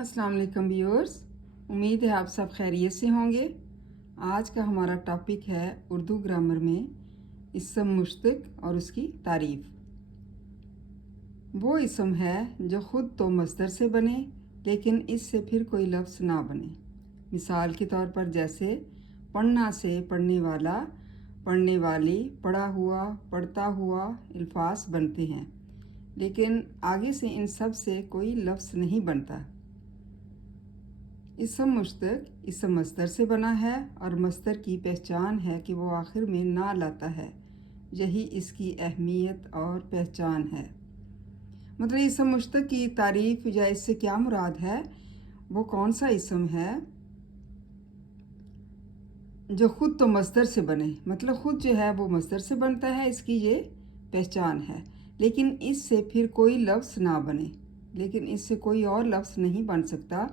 अस्सलाम वालेकुम व्यूअर्स, उम्मीद है आप सब खैरियत से होंगे। आज का हमारा टॉपिक है उर्दू ग्रामर में इस्म मुश्तक और उसकी तारीफ़। वो इस्म है जो ख़ुद तो मस्दर से बने लेकिन इससे फिर कोई लफ्ज़ ना बने। मिसाल के तौर पर जैसे पढ़ना से पढ़ने वाला, पढ़ने वाली, पढ़ा हुआ, पढ़ता हुआ अल्फाज बनते हैं, लेकिन आगे से इन सब से कोई लफ्ज़ नहीं बनता। इस्म मुश्तक इस्म मस्दर से बना है और मस्दर की पहचान है कि वो आखिर में ना लाता है। यही इसकी अहमियत और पहचान है। मतलब इस्म मुश्तक की तारीफ़ या इससे क्या मुराद है, वो कौन सा इस्म है जो ख़ुद तो मस्दर से बने, मतलब ख़ुद जो है वो मस्दर से बनता है, इसकी ये पहचान है। लेकिन इससे फिर कोई लफ्ज़ ना बने, लेकिन इससे कोई और लफ्ज़ नहीं बन सकता।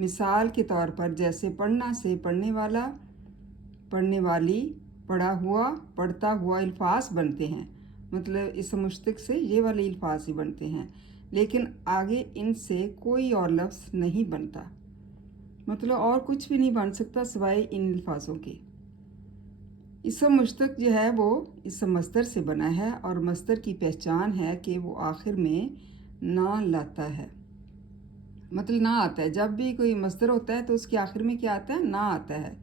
मिसाल के तौर पर जैसे पढ़ना से पढ़ने वाला, पढ़ने वाली, पढ़ा हुआ, पढ़ता हुआ अल्फाज बनते हैं। मतलब इस्म मुश्तक से ये वाले अल्फाज ही बनते हैं, लेकिन आगे इनसे कोई और लफ्ज़ नहीं बनता। मतलब और कुछ भी नहीं बन सकता सिवाय इन अल्फाजों के। इस्म मुश्तक जो है वो इस्म मस्दर से बना है और मस्दर की पहचान है कि वो आखिर में ना लाता है, मतलब ना आता है। जब भी कोई मस्दर होता है तो उसके आखिर में क्या आता है, ना आता है।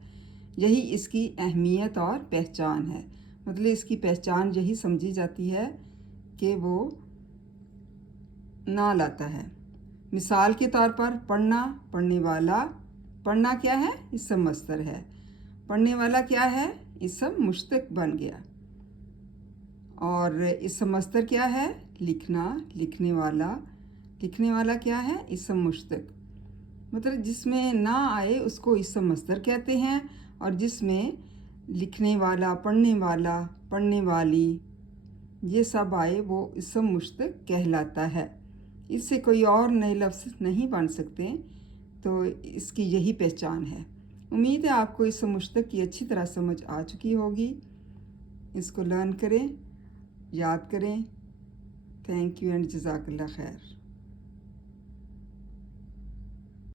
यही इसकी अहमियत और पहचान है। मतलब इसकी पहचान यही समझी जाती है कि वो ना लाता है। मिसाल के तौर पर पढ़ना, पढ़ने वाला, पढ़ना क्या है, इस्म मस्दर है। पढ़ने वाला क्या है, इस्म मुश्तक बन गया। और इस्म मस्दर क्या है, लिखना, लिखने वाला, लिखने वाला क्या है, इस्म मुश्तक। मतलब जिसमें ना आए उसको इस्म मस्दर कहते हैं, और जिसमें लिखने वाला, पढ़ने वाली ये सब आए वो इस्म मुश्तक कहलाता है। इससे कोई और नए लफ्ज़ नहीं बन सकते। तो इसकी यही पहचान है। उम्मीद है आपको इस्म मुश्तक की अच्छी तरह समझ आ चुकी होगी। इसको लर्न करें, याद करें। थैंक यू एंड जज़ाकल्लाह खैर।